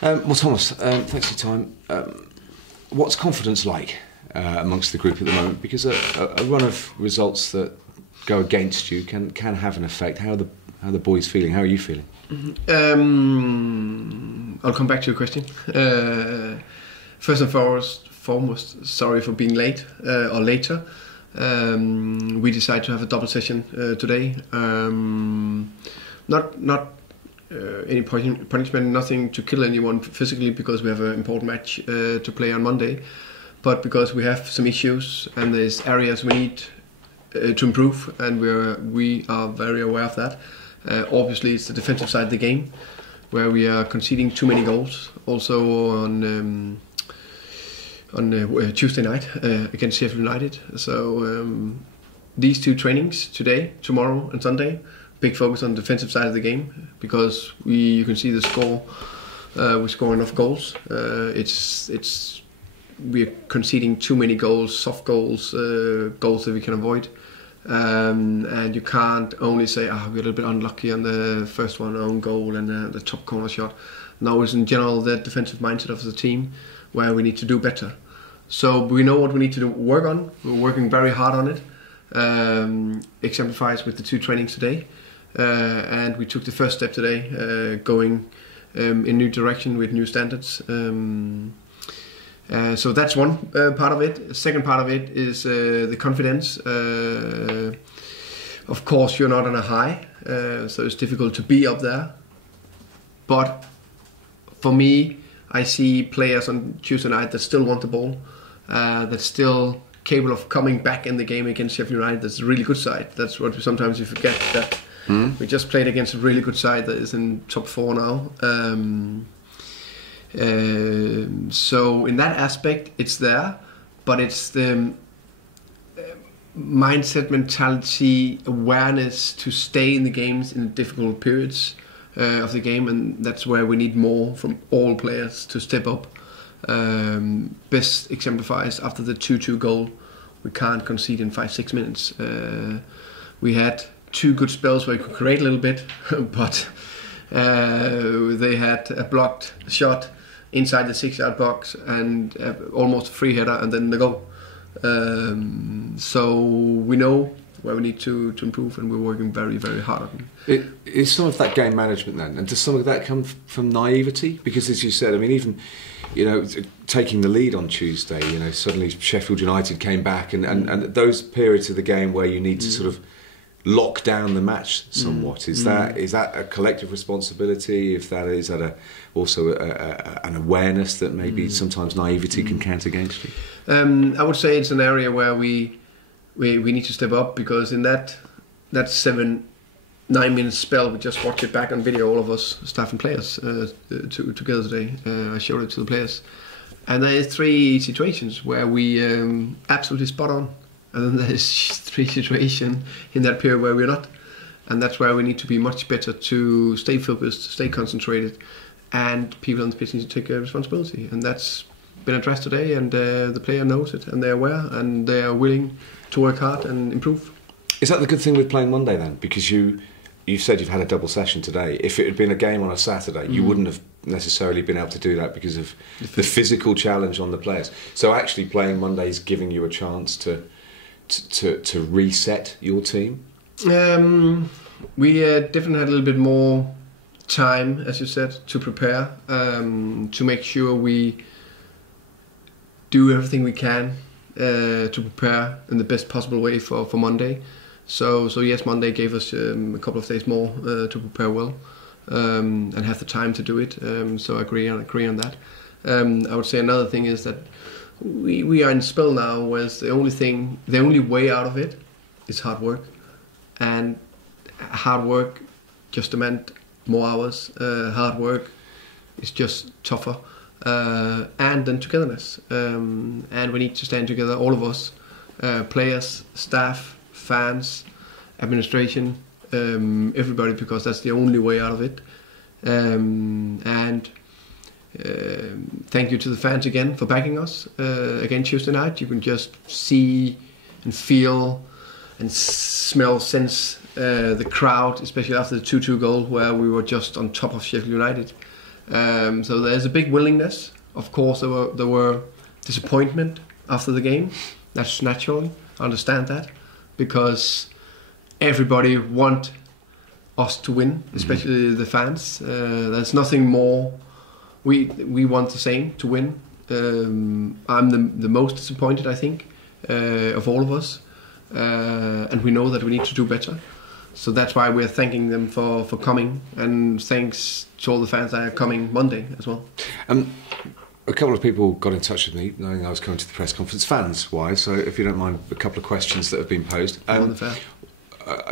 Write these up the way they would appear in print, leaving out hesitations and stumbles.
Well, Thomas, thanks for your time. What's confidence like amongst the group at the moment? Because a run of results that go against you can have an effect. How are the boys feeling? How are you feeling? I'll come back to your question. First and foremost, sorry for being late or later. We decided to have a double session today. Not any punishment, nothing to kill anyone physically, because we have an important match to play on Monday, but because we have some issues and there's areas we need to improve, and we are very aware of that. Obviously, it's the defensive side of the game where we are conceding too many goals. Also on Tuesday night against Sheffield United. So these two trainings, today, tomorrow, and Sunday, big focus on the defensive side of the game, because you can see the score. We score enough goals. We are conceding too many goals, soft goals, goals that we can avoid. And you can't only say, we're a little bit unlucky on the first one, own goal, and the top corner shot. No, it's in general the defensive mindset of the team where we need to do better. So we know what we need to work on. We're working very hard on it. Exemplifies with the two trainings today. And we took the first step today, going in a new direction with new standards. So that's one part of it. The second part of it is the confidence. Of course, you're not on a high, so it's difficult to be up there. But for me, I see players on Tuesday night that still want the ball, that's still capable of coming back in the game against Sheffield United. That's a really good side. That's what sometimes you forget, that we just played against a really good side that is in top 4 now. So in that aspect, it's there, but it's the mindset, mentality, awareness to stay in the games in difficult periods of the game, and that's where we need more from all players to step up. Best exemplifies after the 2-2 goal. We can't concede in 5-6 minutes. We had 2 good spells where we could create a little bit, but they had a blocked shot inside the 6-yard box and almost a free header, and then the goal. So we know where we need to improve, and we're working very, very hard on it. Is some of that game management then, and does some of that come from naivety? Because as you said, I mean, even taking the lead on Tuesday, suddenly Sheffield United came back, and those periods of the game where you need to sort of lock down the match somewhat. Is that a collective responsibility? If that is also an awareness that maybe sometimes naivety can count against you? I would say it's an area where we need to step up, because in that 7-9 minute spell, we just watched it back on video, all of us staff and players together today. I showed it to the players, and there is 3 situations where we absolutely spot on. And then there's 3 situations in that period where we're not. And that's where we need to be much better to stay focused, stay concentrated, and people on the pitch need to take responsibility. And that's been addressed today, and the player knows it, and they're aware, and they are willing to work hard and improve. Is that the good thing with playing Monday then? Because you said you've had a double session today. If it had been a game on a Saturday, you wouldn't have necessarily been able to do that because of the physical challenge on the players. So actually playing Monday is giving you a chance to reset your team? We definitely had a little bit more time, as you said, to prepare, to make sure we do everything we can to prepare in the best possible way for Monday. So yes, Monday gave us a couple of days more to prepare well, and have the time to do it. So I agree on that. I would say another thing is that we are in a spell now where the only way out of it is hard work, and hard work just demand more hours. Hard work is just tougher, and then togetherness. And we need to stand together, all of us, players, staff, fans, administration, everybody, because that's the only way out of it. Thank you to the fans again for backing us again Tuesday night. You can just see and feel and smell, sense the crowd, especially after the 2-2 goal, where we were just on top of Sheffield United. So there's a big willingness. Of course, there were disappointment after the game. That's natural. I understand that, because everybody want us to win, especially the fans. There's nothing more. We want the same, to win. I'm the most disappointed, I think, of all of us, and we know that we need to do better. So that's why we're thanking them for coming, and thanks to all the fans that are coming Monday as well. A couple of people got in touch with me knowing I was coming to the press conference, fans-wise, so if you don't mind, a couple of questions that have been posed.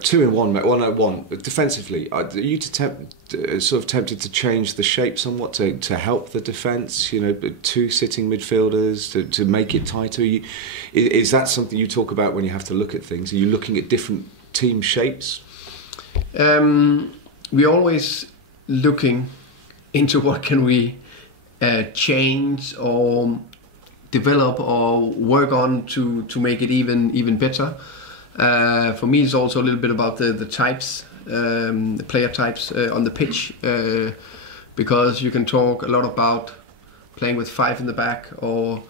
2 in 1, one. Defensively, are you sort of tempted to change the shape somewhat to help the defence? You know, 2 sitting midfielders to make it tighter. Is that something you talk about when you have to look at things? Are you looking at different team shapes? We're always looking into what can we change or develop or work on to make it even better. For me, it's also a little bit about the types, the player types on the pitch, because you can talk a lot about playing with 5 in the back, or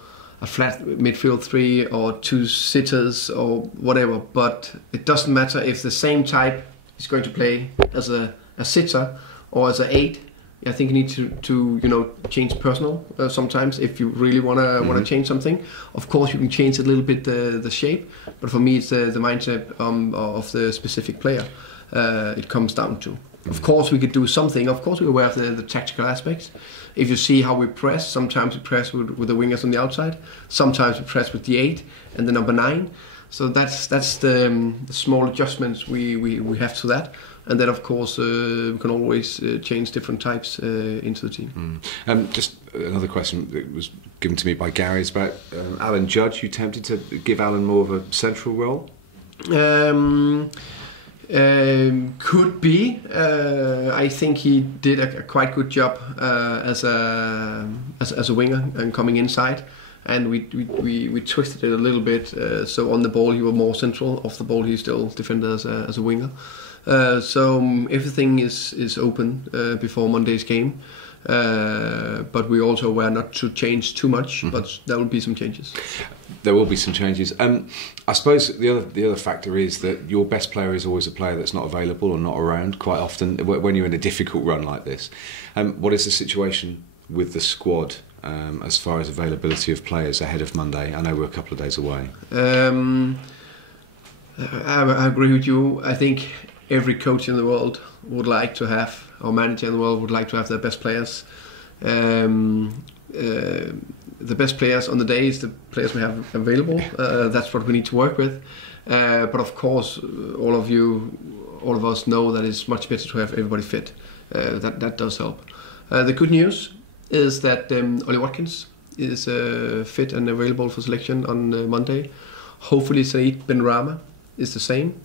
a flat midfield 3, or 2 sitters, or whatever. But it doesn't matter if the same type is going to play as a sitter or as an 8. I think you need to change personnel sometimes if you really want to change something. Of course, you can change a little bit the shape, but for me, it's the mindset of the specific player. It comes down to. Of course, we could do something. Of course, we're aware of the tactical aspects. If you see how we press, sometimes we press with the wingers on the outside. Sometimes we press with the 8 and the number 9. So that's the small adjustments we have to that. And then, of course, we can always change different types into the team. Just another question that was given to me by Gary is about Alan Judge. You tempted to give Alan more of a central role? Could be. I think he did a quite good job as a winger and coming inside. And we twisted it a little bit. So on the ball he was more central. Off the ball he still defended as a winger. So everything is open before Monday's game, but we also were not to change too much. But there will be some changes. There will be some changes. I suppose the other factor is that your best player is always a player that's not available or not around quite often when you're in a difficult run like this. What is the situation with the squad as far as availability of players ahead of Monday? I know we're a couple of days away. I agree with you. I think every coach in the world would like to have, or manager in the world would like to have their best players. The best players on the day is the players we have available. That's what we need to work with. But of course, all of us know that it's much better to have everybody fit. That does help. The good news is that Ollie Watkins is fit and available for selection on Monday. Hopefully Said Benrahma is the same.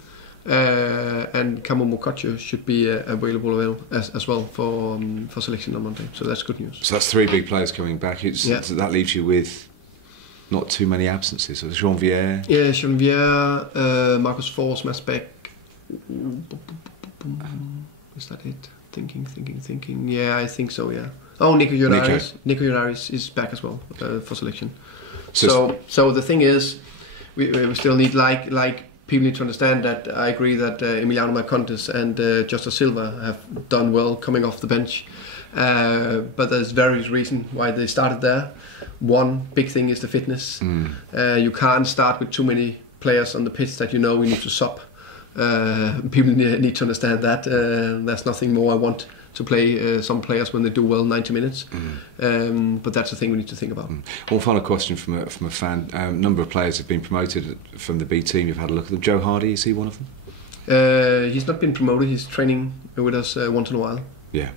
And Kamo Mokocho should be available as well for selection on Monday. So that's good news. So that's 3 big players coming back. So that leaves you with not too many absences. So Jean-Vier. Yeah, Jean-Vier, Marcus Forss, Mads Beck. Is that it? Thinking. Yeah, I think so, yeah. Oh, Nico Jonaris is back as well for selection. So the thing is, we still need like people need to understand that I agree that Emiliano Marcondes and Justo Silva have done well coming off the bench, but there's various reasons why they started there. One big thing is the fitness. You can't start with too many players on the pitch that you need to sub. People need to understand that. There's nothing more I want to play some players when they do well 90 minutes. But that's the thing we need to think about. One final question from a fan. A number of players have been promoted from the B team. You've had a look at them. Joe Hardy, is he one of them? He's not been promoted. He's training with us once in a while. Yeah.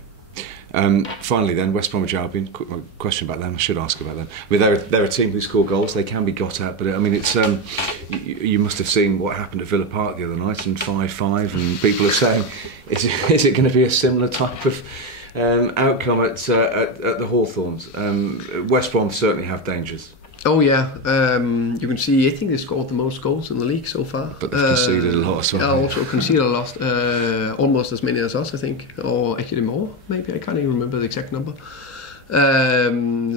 Finally then, West Bromwich Albion, question about them, I should ask about them. I mean, they're a team who score goals, they can be got at, but I mean, it's you must have seen what happened at Villa Park the other night, and 5-5, and people are saying, is it going to be a similar type of outcome at the Hawthorns? West Brom certainly have dangers. Oh yeah, you can see. I think they scored the most goals in the league so far. But they've conceded a lot as well. Yeah, also conceded a lot, almost as many as us, I think, or actually more. Maybe I can't even remember the exact number.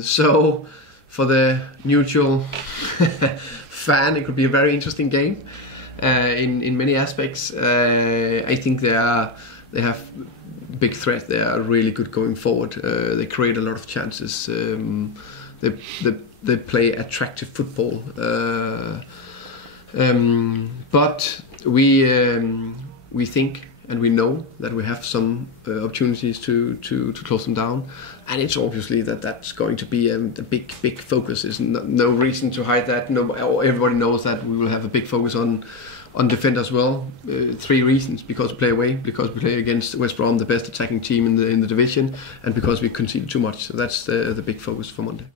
So for the neutral fan, it could be a very interesting game in many aspects. I think they have big threat. They are really good going forward. They create a lot of chances. They play attractive football. But we think and we know that we have some opportunities to close them down, and it's obviously that's going to be the big focus. There's no reason to hide that. Everybody knows that we will have a big focus on defend as well. 3 reasons: because we play away, because we play against West Brom, the best attacking team in the division, and because we conceded too much. So that's the big focus for Monday.